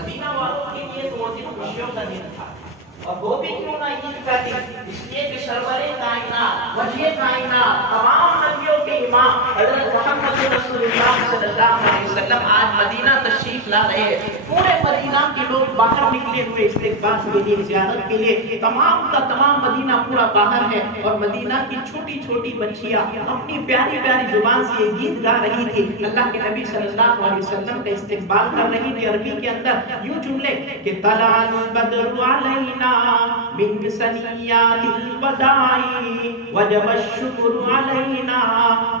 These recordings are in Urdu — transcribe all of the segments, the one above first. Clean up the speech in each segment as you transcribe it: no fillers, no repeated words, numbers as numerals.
مدینہ والوں کے لیے وہ دن خوشیوں کا دن تھا، اور وہ بھی کیوں نہ عید کا دن، اس لیے کہ سرور کائنات، وجہ کائنات، تمام نبیوں کے امام حضرت محمد رسول اللہ صلی اللہ علیہ وسلم آج مدینہ تشریف لا رہے ہیں۔ پورے مدینہ کے لوگ باہر نکلے ہوئے استقبال کے لیے، زیارت کے لیے، تمام کا تمام مدینہ پورا باہر ہے، اور مدینہ کی چھوٹی چھوٹی بچیاں اپنی پیاری پیاری زبان سے یہ گیت گا رہی تھی، اللہ کے نبی صلی اللہ علیہ وسلم کا استقبال کر رہی تھی۔ عربی کے اندر یوں جملے کہ طلع البدر علینا من ثنیات الوداع وجب الشکر علینا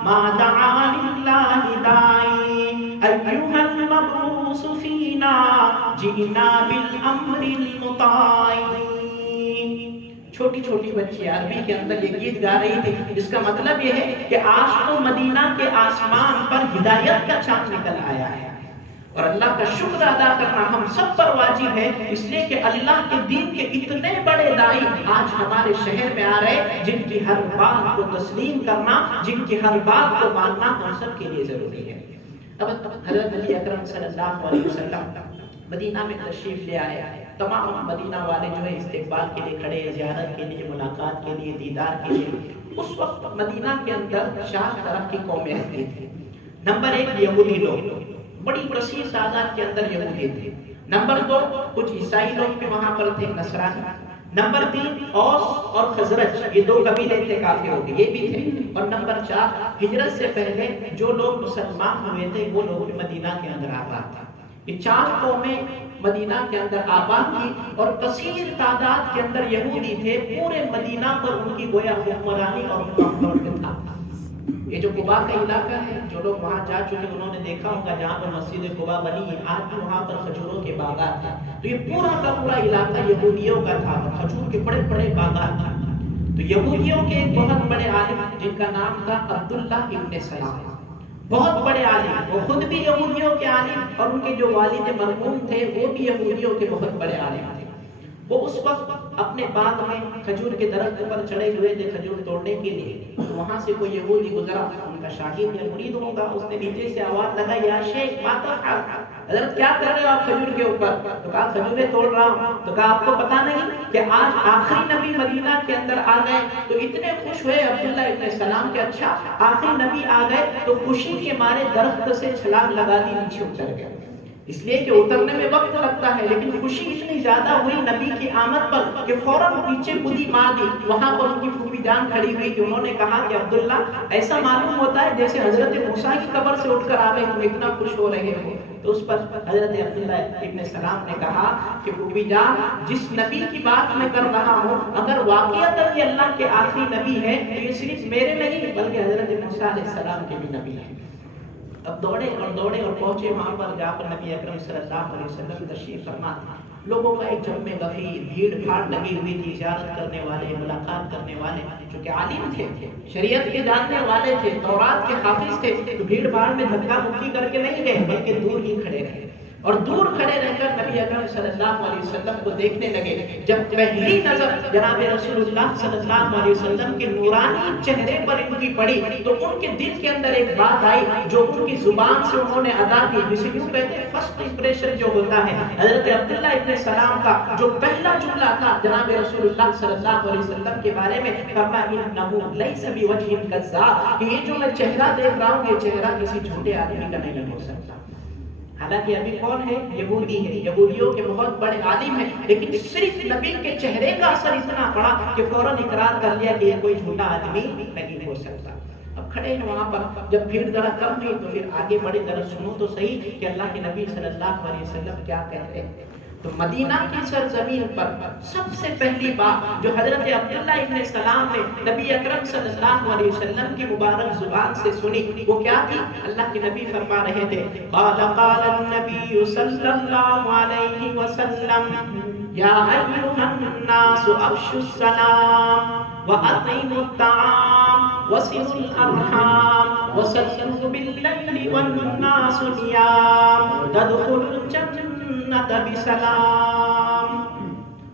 ما دعا للہ داعی ایھا المبعوث فینا جئنا بالامر المطاع۔ چھوٹی چھوٹی بچی عربی کے اندر یہ گیت گا رہی تھی، جس کا مطلب یہ ہے کہ آج تو مدینہ کے آسمان پر ہدایت کا چاند نکل آیا ہے، اور اللہ کا شکر ادا کرنا ہم سب پر واجب ہے، اس لیے کہ اللہ کے دین کے اتنے بڑے داعی آج ہمارے شہر میں آ رہے، جن کی ہر بات کو تسلیم کرنا، جن کی ہر بات کو ماننا ہم سب کے لیے ضروری ہے۔ اب حضرت نبی اکرم صلی اللہ علیہ وسلم مدینہ میں تشریف لے آئے، تمام مدینہ والے جو ہے استقبال کے لیے کھڑے، زیارت کے لیے، ملاقات کے لیے، دیدار کے لیے۔ اس وقت مدینہ کے اندر 4 طرح کی قومیں رہتی تھیں۔ نمبر 1 یہودی لوگ، بڑی کثیر تعداد کے اندر یہودی تھے۔ نمبر 2 کچھ عیسائی لوگ بھی وہاں پر تھے، نصرانی۔ نمبر 3 اوس اور خزرج، یہ 2 قبیلے تھے کافروں کے، یہ بھی تھے۔ اور نمبر 4 ہجرت سے پہلے جو لوگ مسلمان ہوئے تھے وہ لوگ بھی مدینہ کے اندر آباد تھے۔ یہ 4 قومیں مدینہ کے اندر آباد تھی، اور کثیر تعداد کے اندر یہودی تھے۔ پورے مدینہ پر ان کی گویا حکمرانی اور حکومت تھا۔ یہ جو قباء کا علاقہ ہے، جو لوگ وہاں جا چکے انہوں نے دیکھا ہوگا، جہاں پر مسجد قباء بنی ہے آج بھی وہاں پر کھجوروں کے باغات ہیں۔ تو یہ پورا کا پورا علاقہ یہودیوں کا تھا، کھجور کے بڑے بڑے باغات تھے۔ تو یہودیوں کے ایک بہت بڑے عالم جن کا نام تھا عبداللہ ابن سلام، بہت بڑے عالم، وہ خود بھی یہودیوں کے عالم، اور ان کے جو والد مرحوم تھے وہ بھی یہودیوں کے بہت بڑے عالم تھے۔ وہ اس وقت اپنے باغ میں کھجور کے درخت پر چڑھے ہوئے تھے کھجور توڑنے کے لیے۔ تو وہاں سے کوئی یہودی گزرا، ان کا شاگرد یا مرید ہوگا، اس نے نیچے سے آواز لگائی، یا شیخ ما تفعل، حضرت کیا کر رہے ہو آپ کھجور کے اوپر؟ تو کہا کھجوریں توڑ رہا ہوں۔ تو کہا آپ کو پتا نہیں کہ آج آخری نبی مدینہ کے اندر آ گئے؟ تو اتنے خوش ہوئے عبداللہ ابن سلام کہ اچھا آخری نبی آ گئے، تو خوشی کے مارے درخت سے چھلانگ لگا دی، نیچے اتر گئے۔ اس لیے کہ اترنے میں وقت لگتا ہے، لیکن خوشی اتنی زیادہ ہوئی نبی کی آمد پر کہ فوراً نیچے کودی مار دی۔ وہاں پر ان کی پھوپھی جان کھڑی ہوئی کہ انہوں نے کہا کہ عبداللہ ایسا معلوم ہوتا ہے جیسے حضرت موسیٰ کی قبر سے اٹھ کر آ گئے، تم اتنا خوش ہو رہے ہو۔ تو اس پر حضرت عبداللہ ابن سلام نے کہا کہ پھوپھی جان، جس نبی کی بات میں کر رہا ہوں اگر واقعتاً یہ اللہ کے آخری نبی ہے تو یہ صرف میرے نہیں بلکہ حضرت موسیٰ علیہ السلام کے بھی نبی ہیں۔ اب دوڑے اور پہنچے وہاں پر، جہاں پر نبی اکرم صلی اللہ علیہ وسلم تشریف فرما تھا۔ لوگوں کا ایک جم غفیر، بھیڑ بھاڑ لگی ہوئی تھی، زیارت کرنے والے، ملاقات کرنے والے، جو کہ عالم تھے، شریعت کے جاننے والے تھے، تورات کے حافظ تھے، تو بھیڑ بھاڑ میں دھکا مکی کر کے نہیں گئے بلکہ دور ہی کھڑے رہے، اور دور کھڑے رہ کر نبی اکرم صلی اللہ علیہ وسلم کو دیکھنے لگے۔ جب پہلی نظر جناب رسول اللہ صلی اللہ علیہ وسلم کے نورانی چہرے پر ان کی پڑی تو ان کے دل کے اندر ایک بات آئی جو ان کی زبان سے انہوں نے ادا کی، جسے یوں کہتے ہیں فرسٹ امپریشن جو ہوتا ہے۔ حضرت عبداللہ ابن سلام کا جو پہلا جملہ تھا جناب رسول اللہ صلی اللہ علیہ وسلم کے بارے میں، فرمایا انہ لیس بوجہ کذاب، کہ یہ جو میں چہرہ دیکھ رہا ہوں یہ چہرہ کسی جھوٹے آدمی کا نہیں ہو سکتا۔ حالانکہ ابھی کون ہے؟ یہودی ہے، یہودیوں کے بہت بڑے عالم ہیں، لیکن صرف نبی کے چہرے کا اثر اتنا پڑا کہ فوراً اقرار کر لیا کہ یہ کوئی جھوٹا آدمی نہیں ہو سکتا۔ اب کھڑے ہیں وہاں پر، جب بھیڑ ذرا کم ہوئی تو پھر آگے بڑے ذرا سنو تو صحیح کہ اللہ کے نبی صلی اللہ علیہ وسلم کیا کہتے ہیں۔ تو مدینہ کی سرزمین پر سب سے پہلی بات جو حضرت عبداللہ ابن سلام نے نبی اکرم صلی اللہ علیہ وسلم کی مبارک زبان سے سنی وہ کیا تھی؟ اللہ کے نبی فرما رہے تھے، قال النبی صلی اللہ علیہ وسلم یا ایھا الناس افشوا السلام وأطعموا الطعام وصلوا الأرحام وصلوا بالليل والناس نيام تدخلوا الجنة بسلام۔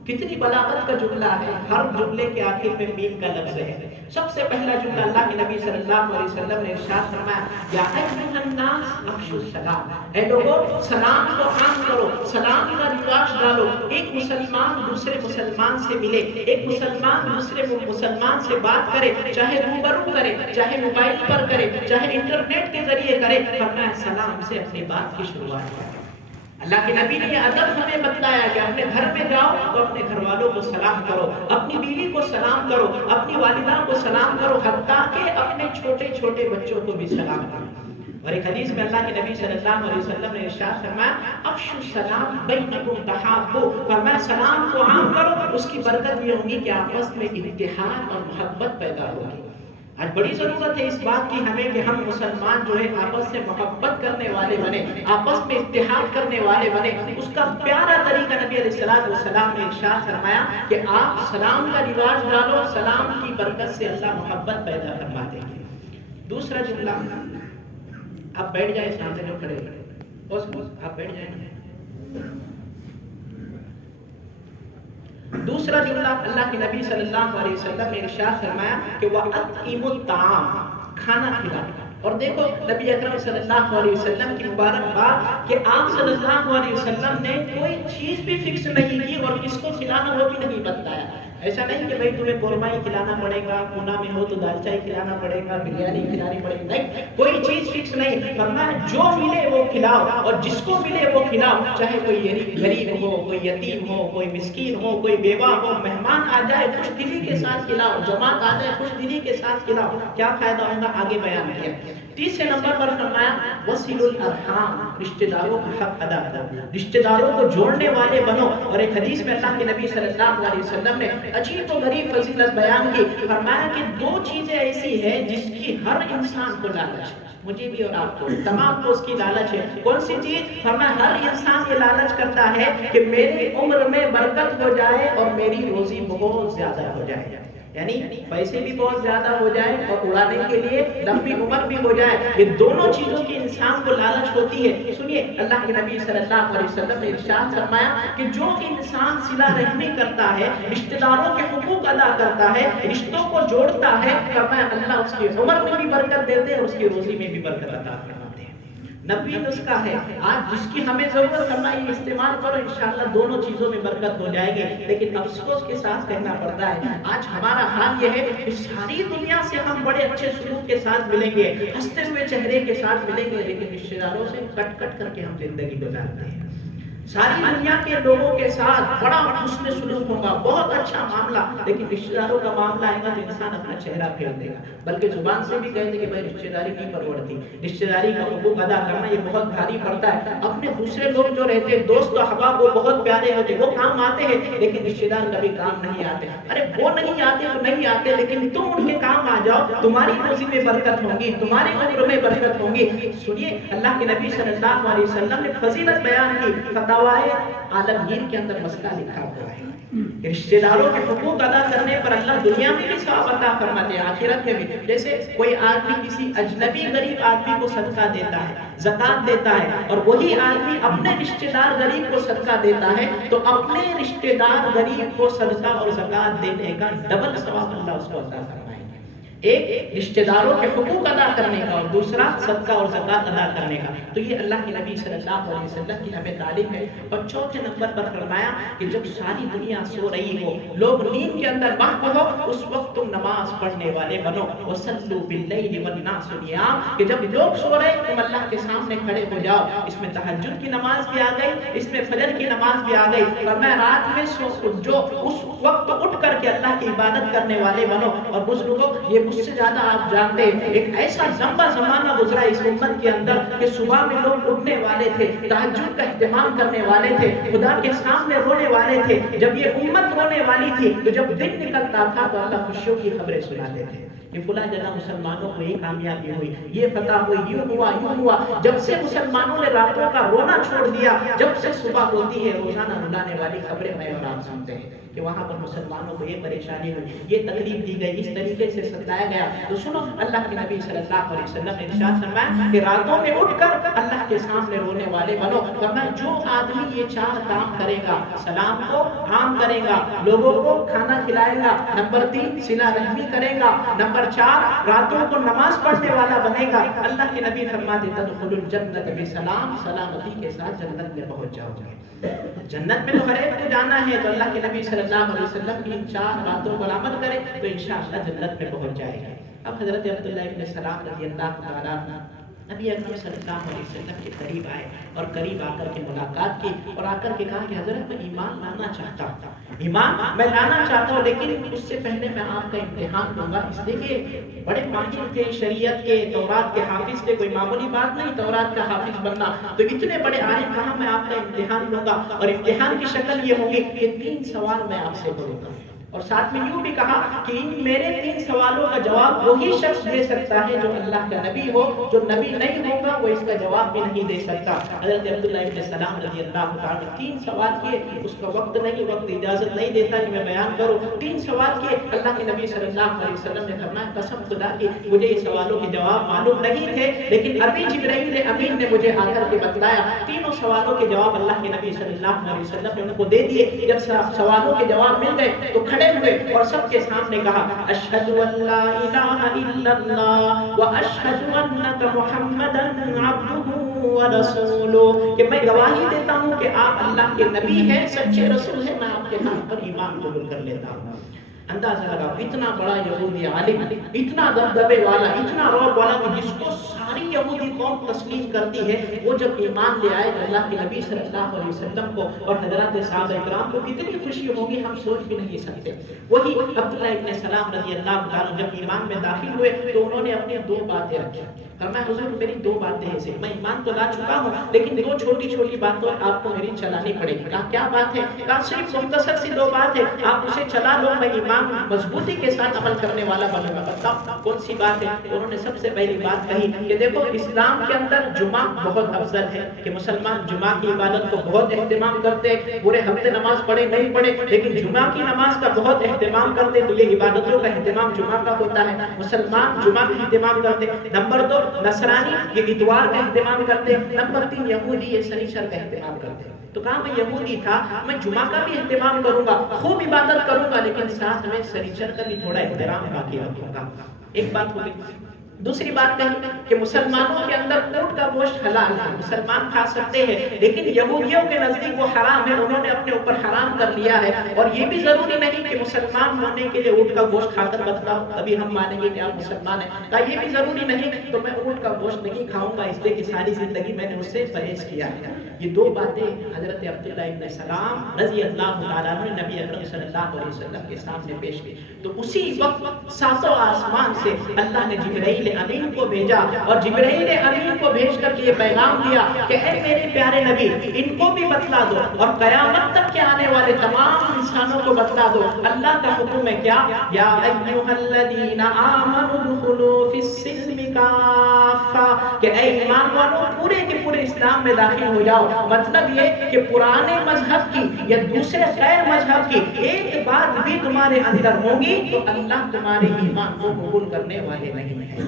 کتنی بلاغت کا جملہ ہے، ہر جملے کے آخر میں میم کا لفظ ہے۔ سب سے پہلا جملہ اللہ کے نبی صلی اللہ علیہ وسلم نے ارشاد فرمایا، یا ایھا الناس افشوا السلام، اے لوگوں سلام کو عام کرو، سلام کا رواج ڈالو۔ ایک مسلمان دوسرے مسلمان سے ملے، ایک مسلمان دوسرے مسلمان سے بات کرے، چاہے روبرو کرے، چاہے موبائل پر کرے، چاہے انٹرنیٹ کے ذریعے کرے، فرمایا سلام سے اپنی بات کی شروعات کرے۔ اللہ کے نبی نے یہ ادب ہمیں بتلایا کہ اپنے گھر میں جاؤ تو اپنے گھر والوں کو سلام کرو، اپنی بیوی کو سلام کرو، اپنی والدہ کو سلام کرو، حتیٰ کہ اپنے چھوٹے چھوٹے بچوں کو بھی سلام کرو۔ اور ایک حدیث میں اللہ کے نبی صلی اللہ علیہ وسلم نے ارشاد فرمایا، افشوا السلام بینکم تحابوا، فرمایا سلام کو عام کرو، اس کی برکت یہ ہوگی کہ آپس میں اتحاد اور محبت پیدا ہوگی۔ آج بڑی ضرورت ہے اس بات کی ہمیں کہ ہم مسلمان جو ہے آپس سے محبت کرنے والے بنے، آپس میں اتحاد کرنے والے بنے۔ اس کا پیارا طریقہ نبی علیہ السلام نے ارشاد فرمایا کہ آپ سلام کا رواج ڈالو، سلام کی برکت سے اللہ محبت پیدا فرما دیں گے۔ دوسرا جملہ، آپ بیٹھ جائیں سامنے جو کھڑے ہیں، آپ بیٹھ جائیں۔ دوسرا جملہ اللہ کے نبی صلی اللہ علیہ وسلم نے ارشاد فرمایا کہ وَأَطْعِمُوا الطَّعَامَ، کھانا کھلانا۔ اور دیکھو نبی اکرم صلی اللہ علیہ وسلم کی مبارک بات کہ آپ صلی اللہ علیہ وسلم نے کوئی چیز بھی فکس نہیں کی اور کس کو کھلانا وہ بھی نہیں بتایا۔ ایسا نہیں کہ بھائی تمہیں قورمہ ہی کھلانا پڑے گا، پونا میں ہو تو دال چائے کھلانا پڑے گا، بریانی کھلانی پڑے گی، نہیں، کوئی چیز فکس نہیں۔ فرمایا جو ملے وہ کھلاؤ اور جس کو ملے وہ کھلاؤ، چاہے کوئی غریب ہو، کوئی یتیم ہو، کوئی مسکین ہو، کوئی بیوہ ہو، مہمان آ جائے خوش دلی کے ساتھ کھلاؤ، جماعت آ جائے خوش دلی کے ساتھ کھلاؤ، کیا فائدہ ہوگا آگے بیان کیا۔ تیسرے نمبر پر فرمایا وصلوا الارحام، رشتہ داروں کا حق ادا کرو، رشتہ داروں کو جوڑنے والے بنو۔ اور ایک حدیث میں اللہ کے نبی صلی اللہ علیہ وسلم نے عجیب و غریب فضیلت بیان کی، فرمایا کہ دو چیزیں ایسی ہیں جس کی ہر انسان کو لالچ ہے، مجھے بھی اور آپ کو، تمام کو اس کی لالچ ہے۔ کون سی چیز؟ فرمایا ہر انسان یہ لالچ کرتا ہے کہ میری عمر میں برکت ہو جائے اور میری روزی بہت زیادہ ہو جائے، یعنی پیسے بھی بہت زیادہ ہو جائے اور اڑانے کے لیے لمبی عمر بھی ہو جائے۔ یہ دونوں چیزوں کی انسان کو لالچ ہوتی ہے۔ سنیے اللہ کے نبی صلی اللہ علیہ وسلم نے ارشاد فرمایا کہ جو انسان صلہ رحمی کرتا ہے، رشتہ داروں کے حقوق ادا کرتا ہے، رشتوں کو جوڑتا ہے، فرمایا اللہ اس کی عمر میں بھی برکت دیتے ہیں اور اس کی روزی میں بھی برکت عطا فرماتے ہیں۔ نبی نسخہ ہے، آج جس کی ہمیں ضرورت کرنا یہ استعمال کرو، انشاءاللہ دونوں چیزوں میں برکت ہو جائے گی۔ لیکن افسوس کے ساتھ کہنا پڑتا ہے آج ہمارا حال یہ ہے کہ ساری دنیا سے ہم بڑے اچھے سلوک کے ساتھ ملیں گے، ہنستے ہوئے چہرے کے ساتھ ملیں گے، لیکن رشتہ داروں سے کٹ کٹ کر کے ہم زندگی گزارتے ہیں۔ ساری دنیا کے لوگوں کے ساتھ بڑا حسن سلوک ہوگا، بہت اچھا معاملہ، لیکن رشتہ داروں کا معاملہ آئے گا تو انسان اپنا چہرہ پھیر دے گا، بلکہ زبان سے بھی کہتے کہ بھائی رشتہ داری نہیں پروڑتی، رشتہ داری کا حقوق ادا کرنا یہ بہت بھاری پڑتا ہے۔ اپنے دوسرے لوگ جو رہتے ہیں دوست و احباب وہ بہت پیارے ہوتے، وہ کام آتے ہیں، لیکن رشتہ دار کبھی کام نہیں آتے۔ ارے وہ نہیں آتے تو نہیں آتے، لیکن تم ان کے کام آ جاؤ، تمہاری روزی میں برکت ہوگی، تمہاری عمر میں برکت ہوگی۔ سنیے اللہ کے نبی صلی اللہ علیہ وسلم نے فضیلت بیان کی، عالمگیر کے اندر مسئلہ لکھا ہوا ہے کہ رشتہ داروں کے حقوق ادا کرنے پر اللہ دنیا میں بھی ثواب عطا فرماتے ہیں، آخرت میں بھی۔ جیسے کوئی آدمی کسی اجنبی غریب آدمی کو صدقہ دیتا ہے، زکات دیتا ہے، اور وہی آدمی اپنے رشتہ دار غریب کو صدقہ دیتا ہے، تو اپنے رشتہ دار غریب کو صدقہ اور زکات دینے کا ڈبل ثواب اللہ اس کو عطا فرمائے گا۔ ایک رشتہ داروں کے حقوق ادا کرنے کا اور دوسرا صدقہ اور زکات ادا کرنے کا۔ تو یہ اللہ کے نبی صلی اللہ علیہ وسلم کی ہمیں تعلیم ہے۔ اور چوتھے نمبر پر فرمایا کہ جب ساری دنیا سو رہی ہو، لوگ نیند کے اندر محو ہو، اس وقت تم نماز پڑھنے والے بنو۔ وصلوا باللیل والناس نیام، کہ جب لوگ سو رہے تم اللہ کے سامنے کھڑے ہو جاؤ۔ اس میں تہجد کی نماز بھی آ گئی، اس میں فجر کی نماز بھی آ گئی۔ فرمایا رات میں جو اس وقت اٹھ کر کے اللہ کی عبادت کرنے والے بنو۔ اور بزرگوں یہ مجھ سے زیادہ آپ جانتے ہیں، ایک ایسا لمبا زمانہ گزرا اس امت کے اندر کہ صبح میں لوگ اٹھنے والے تھے، تہجد کا اہتمام کرنے والے تھے، خدا کے سامنے رونے والے تھے۔ جب یہ امت رونے والی تھی تو جب دن نکلتا تھا تو اللہ خوشیوں کی خبریں سناتے تھے کہ فلاں جگہ مسلمانوں کو یہ کامیابی ہوئی، یہ فتح ہوئی، یوں ہوا یوں ہوا۔ جب سے مسلمانوں نے راتوں کا رونا چھوڑ دیا، جب سے صبح ہوتی ہے روزانہ رلانے والی خبریں میں اور آپ سنتے ہیں کہ وہاں پر مسلمانوں کو یہ پریشانی ہوئی، یہ تکلیف دی گئی، اس طریقے سے ستایا گیا۔ تو سنو اللہ کے نبی صلی اللہ علیہ وسلم نے ارشاد فرمایا کہ راتوں میں اٹھ کر اللہ کے کے سامنے رونے والے بنو۔ فرمایا جو آدمی یہ 4 کام کرے گا، سلام کو عام کرے گا، لوگوں کو کھانا کھلائے گا، نمبر 3 صلہ رحمی کرے گا، نمبر 4 راتوں کو نماز پڑھنے والا بنے گا، اللہ کے نبی فرماتے تدخل الجنت بسلام، سلامتی کے ساتھ جنت میں پہنچ جاؤ گے۔ جنت میں تو ہر ایک کو جانا ہے، تو اللہ کے نبی صلی اللہ علیہ وسلم کی ان 4 باتوں پر عمل کرے تو انشاءاللہ جنت میں پہنچ جائے گا۔ اب حضرت عبداللہ ابن سلام رضی اللہ تعالیٰ عنہ نبی اکرم صلی اللہ علیہ وسلم کے قریب آئے اور قریب آ کر کے ملاقات کی اور آ کر کے کہا کہ حضرت میں ایمان لانا چاہتا ہوں، ایمان میں لانا چاہتا ہوں، لیکن اس سے پہلے میں آپ کا امتحان لوں گا، اس لیے کہ بڑے ماہر تھے شریعت کے، تورات کے حافظ تھے، کوئی معمولی بات نہیں تورات کا حافظ بننا، تو اتنے بڑے عالم کہا میں آپ کا امتحان لوں گا اور امتحان کی شکل یہ ہوگی کہ 3 سوال میں آپ سے کروں گا، اور ساتھ میں یوں بھی کہا کہ ان میرے 3 سوالوں کا جواب وہی شخص دے سکتا ہے جو اللہ کا نبی ہو، جو نبی نہیں ہوگا وہ اس کا جواب بھی نہیں دے سکتا۔ حضرت عبداللہ ابن سلام رضی اللہ تعالیٰ نے 3 سوال کیے، اس کا وقت اجازت نہیں دیتا کہ میں بیان کروں، 3 سوال کیے، اللہ کے نبی صلی اللہ علیہ وسلم نے فرمایا قسم خدا کی مجھے یہ سوالوں کے جواب معلوم نہیں تھے، لیکن ابھی جبرائیل امین نے مجھے آ کر کے بتلایا، تینوں سوالوں کے جواب اللہ کے نبی صلی اللہ علیہ وسلم نے ان کو دے دیے۔ جب سوالوں کے جواب مل گئے تو کھڑے ہوئے اور سب کے سامنے کہا اشہد ان لا الہ الا اللہ واشہد انک محمدا عبدہ ورسولہ، کہ میں گواہی دیتا ہوں کہ آپ اللہ کے نبی ہیں، سچے رسول ہیں، میں آپ کے نام پر ایمان قبول کر لیتا ہوں۔ اندازہ لگا اتنا بڑا یہودی عالم، اتنا دبدبے والا، اتنا رعب والا کہ جس کو ساری یہودی قوم تسلیم کرتی ہے، وہ جب ایمان لے آئے تو اللہ کے نبی صلی اللہ علیہ وسلم کو اور حضرات صحابہ کرام کو کتنی خوشی ہوگی ہم سوچ بھی نہیں سکتے۔ وہی عبداللہ ابن سلام رضی اللہ تعالیٰ جب ایمان میں داخل ہوئے تو انہوں نے اپنی 2 باتیں رکھی، فرمایا حضور میری 2 باتیں ہیں، میں ایمان تو لا چکا ہوں لیکن 2 چھوٹی چھوٹی باتیں آپ کو میری چلانی پڑے گی۔ کہا کیا بات ہے؟ کہا صرف مختصر سی 2 بات ہے، آپ اسے چلا لو، میں ایمان مضبوطی کے ساتھ عمل کرنے والا بنوں گا۔ بتاؤ کون سی بات ہے؟ انہوں نے سب سے پہلی بات کہی کہ دیکھو اسلام کے اندر جمعہ بہت افضل ہے، کہ مسلمان جمعہ کی عبادت کو بہت اہتمام کرتے، پورے ہفتے نماز پڑھے نہیں پڑھے لیکن جمعہ کی نماز کا بہت اہتمام کرتے، تو یہ عبادتوں کا اہتمام جمعہ کا ہوتا ہے، مسلمان جمعہ کا اہتمام کرتے۔ نمبر 2 نصرانی یہ اتوار کا اہتمام کرتے، نمبر 3 یہودی یہ شنیچر کا اہتمام کرتے۔ تو کہا میں یہودی تھا، میں جمعہ کا بھی اہتمام کروں گا، خوب عبادت کروں گا، لیکن ساتھ میں شنیچر کا بھی تھوڑا احترام باقی رکھوں گا۔ ایک بات ہو گئی۔ دوسری بات کہی کہ مسلمانوں کے اندر اونٹ کا گوشت حلال ہے، مسلمان کھا سکتے ہیں، لیکن یہودیوں کے نزدیک وہ حرام ہے، انہوں نے اپنے اوپر حرام کر لیا ہے۔ اور یہ بھی ضروری نہیں کہ مسلمان ہونے کے لیے اونٹ کا گوشت کھا کر بتلاؤ تبھی ہم مانیں گے کہ آپ مسلمان ہیں، کہا یہ بھی ضروری نہیں تو میں اونٹ کا گوشت نہیں کھاؤں گا، اس لیے کہ ساری زندگی میں نے اس سے پرہیز کیا ہے۔ یہ 2 باتیں حضرت عبداللہ ابن سلام رضی اللہ تعالیٰ عنہ نے نبی اکرم صلی اللہ علیہ وسلم کے سامنے پیش کی، تو اسی وقت 7 آسمان سے اللہ نے جبرائیل امین کو بھیجا اور جبرائیل امین کو بھیج کر یہ پیغام دیا کہ اے میرے پیارے نبی ان کو بھی بتلا دو اور قیامت تک کے آنے والے تمام انسانوں کو بتلا دو اللہ کا حکم ہے کیا، یا ایھا الذین آمنوا ادخلوا فی السلم کافہ، کہ اے ایمان والو پورے کے پورے اسلام میں داخل ہو جاؤ۔ مطلب یہ کہ پرانے مذہب کی یا دوسرے غیر مذہب کی ایک بات بھی تمہارے اندر ہوگی تو اللہ تمہارے ایمان کو قبول کرنے والے نہیں ہیں۔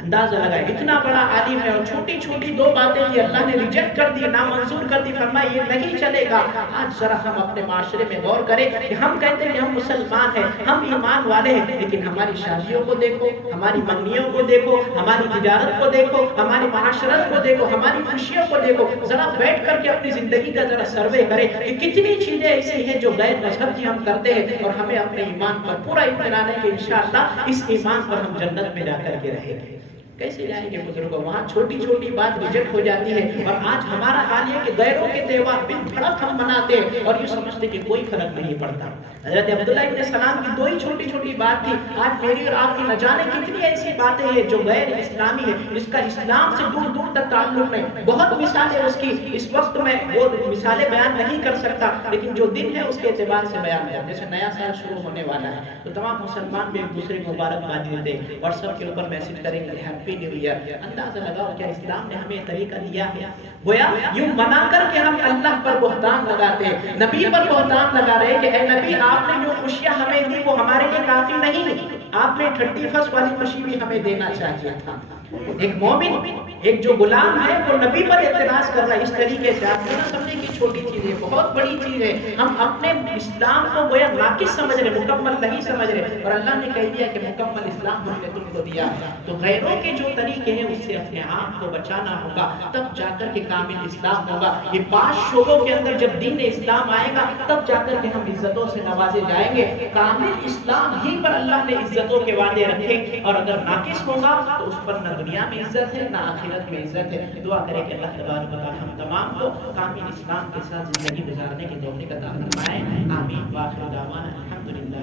اندازہ لگائے اتنا بڑا عالم ہے اور چھوٹی چھوٹی 2 باتیں تھی اللہ نے ریجیکٹ کر دی، نامنظور کر دی، فرمایا یہ نہیں چلے گا۔ آج ذرا ہم اپنے معاشرے میں غور کریں کہ ہم کہتے ہیں کہ ہم مسلمان ہیں، ہم ایمان والے ہیں، لیکن ہماری شادیوں کو دیکھو، ہماری منگنیوں کو دیکھو، ہماری تجارت کو دیکھو، ہماری معاشرت کو دیکھو، ہماری خوشیوں کو دیکھو، ذرا بیٹھ کر کے اپنی زندگی کا ذرا سروے کریں کہ کتنی چیزیں ایسی ہیں جو غیر مذہب کی ہم کرتے ہیں اور ہمیں اپنے ایمان پر پورا اطمینان ہے کہ انشاءاللہ اس ایمان پر ہم جنت میں جا کر کے رہیں گے۔ کیسے جائیں گے بزرگوں؟ وہاں چھوٹی چھوٹی بات ریجیکٹ ہو جاتی ہے اور آج ہمارا حال یہ کہ غیروں کے تہوار بن بھڑک ہم مناتے ہیں اور یہ سمجھتے کہ کوئی فرق نہیں پڑتا۔ حضرت عبداللہ ابن سلام کی 2 ہی چھوٹی چھوٹی بات تھی، آج میری اور آپ کی نہ جانے کتنی ایسی باتیں ہیں جو غیر اسلامی ہے، جس کا اسلام سے دور دور تک تعلق نہیں، بہت مثالیں اس کی، اس وقت میں وہ مثالیں بیان نہیں کر سکتا، لیکن جو دن ہے اس کے اعتبار سے بیان ہے۔ جیسے نیا سال شروع ہونے والا ہے تو تمام مسلمان بھی ایک دوسرے کو مبارکباد دیتے ہیں اور سب کے اوپر میسج کریں گے ہیپی نیو ایئر۔ اندازہ لگاؤ کیا اسلام نے ہمیں طریقہ دیا ہے؟ گویا یوں منا کر کے ہم اللہ پر بہتان لگاتے ہیں، نبی پر بہتان لگا رہے ہیں کہ اے نبی آپ نے جو خوشیاں ہمیں دی وہ ہمارے لیے کافی نہیں، آپ نے 31 والی خوشی بھی ہمیں دینا چاہیے تھا۔ ایک مومن، ایک جو غلام ہے وہ نبی پر اعتراض کر رہا ہے اس طریقے سے. آپ نہ سمجھیں کہ چھوٹی چیز ہے، بہت بڑی چیز ہے. ہم اپنے اسلام کو گویا ناقص سمجھ رہے، مکمل نہیں سمجھ رہے، اور اللہ نے کہہ دیا کہ مکمل اسلام ہم نے تم کو دیا ہے. تو غیروں کے جو طریقے ہیں اس سے اپنے آپ کو بچانا ہوگا، تب جا کر کے کامل اسلام ہوگا. یہ 5 شعبوں کے اندر جب دین اسلام آئے گا تب جا کر کے ہم عزتوں سے نوازے جائیں گے. کامل اسلام ہی پر اللہ نے عزتوں کے وعدے رکھے، اور اگر ناقص ہوگا تو اس پر نہ دنیا میں عزت ہے نہ آخرت میں عزت ہے. دعا کریں کہ اللہ تبارک و تعالی ہم تمام کو کامل اسلام کے ساتھ زندگی گزارنے کے توفیق عطا فرمائے. آمین. وآخر دعوانا الحمدللہ.